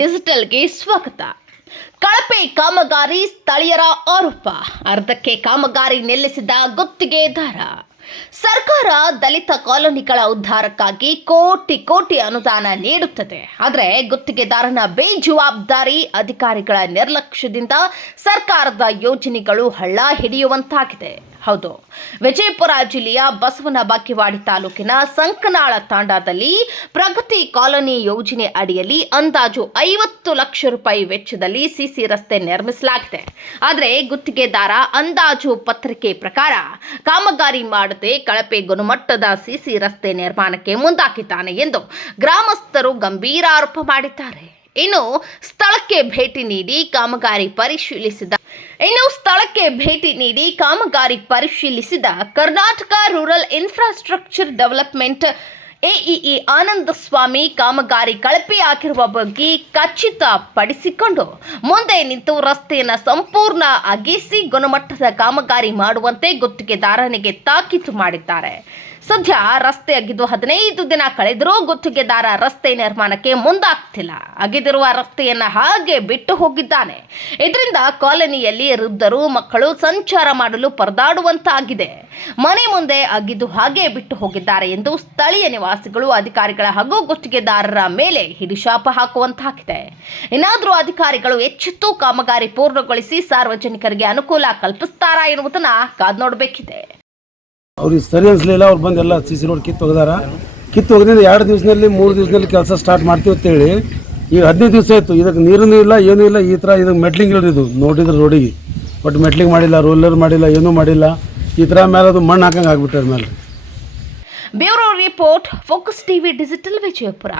ಡಿಜಿಟಲ್ಗೆ ಸ್ವಾಗತ. ಕಳಪೆ ಕಾಮಗಾರಿ ಸ್ಥಳೀಯರ ಆರೋಪ. ಅರ್ಧಕ್ಕೆ ಕಾಮಗಾರಿ ನಿಲ್ಲಿಸಿದ ಗುತ್ತಿಗೆದಾರ ಸರ್ಕಾರ ದಲಿತ ಕಾಲೋನಿಗಳ ಉದ್ಧಾರಕ್ಕಾಗಿ ಕೋಟಿ ಕೋಟಿ ಅನುದಾನ ನೀಡುತ್ತದೆ. ಆದರೆ ಗುತ್ತಿಗೆದಾರನ ಬೇಜವಾಬ್ದಾರಿ ಅಧಿಕಾರಿಗಳ ನಿರ್ಲಕ್ಷ್ಯದಿಂದ ಸರ್ಕಾರದ ಯೋಜನೆಗಳು ಹಳ್ಳ ಹಿಡಿಯುವಂತಾಗಿದೆ. ಹೌದು. ವಿಜಯಪುರ ಜಿಲ್ಲೆಯ ಬಸವನ ಬಾಕಿವಾಡಿ ತಾಲೂಕಿನ ಸಂಕನಾಳ ತಾಂಡಾದಲ್ಲಿ ಪ್ರಗತಿ ಕಾಲೋನಿ ಯೋಜನೆ ಅಡಿಯಲ್ಲಿ ಅಂದಾಜು ಐವತ್ತು ಲಕ್ಷ ರೂಪಾಯಿ ವೆಚ್ಚದಲ್ಲಿ ಸಿಸಿ ರಸ್ತೆ ನಿರ್ಮಿಸಲಾಗಿದೆ. ಆದರೆ ಗುತ್ತಿಗೆದಾರ ಅಂದಾಜು ಪತ್ರಿಕೆ ಪ್ರಕಾರ ಕಾಮಗಾರಿ ಮಾಡದೆ ಕಳಪೆ ಗುಣಮಟ್ಟದ ಸಿಸಿ ರಸ್ತೆ ನಿರ್ಮಾಣಕ್ಕೆ ಮುಂದಾಕಿದ್ದಾನೆ ಎಂದು ಗ್ರಾಮಸ್ಥರು ಗಂಭೀರ ಆರೋಪ ಮಾಡಿದ್ದಾರೆ. ಇನ್ನು ಸ್ಥಳಕ್ಕೆ ಭೇಟಿ ನೀಡಿ ಕಾಮಗಾರಿ ಪರಿಶೀಲಿಸಿದ ಇನ್ನು ಸ್ಥಳಕ್ಕೆ ಭೇಟಿ ನೀಡಿ ಕಾಮಗಾರಿ ಪರಿಶೀಲಿಸಿದ Karnataka rural infrastructure development AEE Ananda Swamy ಕಾಮಗಾರಿ ಕಳಪೆಯಾಗಿರುವ ಬಗ್ಗೆ ಖಚಿತಪಡಿಸಿಕೊಂಡು ಮುಂದೆ ನಿಂತು ರಸ್ತೆಯನ್ನು ಸಂಪೂರ್ಣ ಅಗಿಸಿ ಗುಣಮಟ್ಟದ ಕಾಮಗಾರಿ ಮಾಡುವಂತೆ ಗುತ್ತಿಗೆದಾರನಿಗೆ ತಾಕೀತು ಮಾಡಿದ್ದಾರೆ. ಸದ್ಯ ರಸ್ತೆ ಅಗಿದು ಹದಿನೈದು ದಿನ ಕಳೆದರೂ ಗುತ್ತಿಗೆದಾರ ರಸ್ತೆ ನಿರ್ಮಾಣಕ್ಕೆ ಮುಂದಾಗ್ತಿಲ್ಲ. ಅಗಿದಿರುವ ರಸ್ತೆಯನ್ನ ಹಾಗೆ ಬಿಟ್ಟು ಹೋಗಿದ್ದಾನೆ. ಇದರಿಂದ ಕಾಲೋನಿಯಲ್ಲಿ ವೃದ್ಧರು, ಮಕ್ಕಳು ಸಂಚಾರ ಮಾಡಲು ಪರದಾಡುವಂತಾಗಿದೆ. ಮನೆ ಮುಂದೆ ಅಗಿದು ಹಾಗೆ ಬಿಟ್ಟು ಹೋಗಿದ್ದಾರೆ ಎಂದು ಸ್ಥಳೀಯ ನಿವಾಸಿಗಳು, ಅಧಿಕಾರಿಗಳ ಹಾಗೂ ಗುತ್ತಿಗೆದಾರರ ಮೇಲೆ ಹಿಡಿಶಾಪ ಹಾಕುವಂತಾಗಿದೆ. ಇನ್ನಾದರೂ ಅಧಿಕಾರಿಗಳು ಎಚ್ಚೆತ್ತು ಕಾಮಗಾರಿ ಪೂರ್ಣಗೊಳಿಸಿ ಸಾರ್ವಜನಿಕರಿಗೆ ಅನುಕೂಲ ಕಲ್ಪಿಸ್ತಾರಾ ಎನ್ನುವುದನ್ನು ಕಾದ್ ನೋಡಬೇಕಿದೆ ಅವ್ರಿಗೆ ಸರಿ ಅನಿಸ್ಲಿಲ್ಲ, ಅವ್ರು ಬಂದು ಎಲ್ಲ ಸಿ ಸಿ ರೋಡ್ ಕಿತ್ತು ಹೋಗಿದಾರ. ಕಿತ್ತು ಹೋಗಿದ್ರೆ ಎರಡು ದಿವಸದಲ್ಲಿ, ಮೂರು ದಿವಸದಲ್ಲಿ ಕೆಲಸ ಸ್ಟಾರ್ಟ್ ಮಾಡ್ತೀವಿ ಅಂತೇಳಿ ಈಗ ಹದಿನೈದು ದಿವಸ ಆಯಿತು. ಇದಕ್ಕೆ ನೀರೂ ಇಲ್ಲ, ಏನೂ ಇಲ್ಲ, ಈ ಥರ ಇದಕ್ಕೆ ಮೆಟ್ಲಿಂಗ್ ಇದು. ನೋಡಿದ್ರೆ ರೋಡಿಗೆ. ಬಟ್ ಮೆಟ್ಲಿಂಗ್ ಮಾಡಿಲ್ಲ ರೋಲರ್ ಮಾಡಿಲ್ಲ, ಏನೂ ಮಾಡಿಲ್ಲ. ಈ ಥರ ಮೇಲೆ ಅದು ಮಣ್ಣು ಹಾಕಂಗೆ ಆಗ್ಬಿಟ್ಟಾರ ಮೇಲೆ. Bureau report, focus TV digital Vijayapura.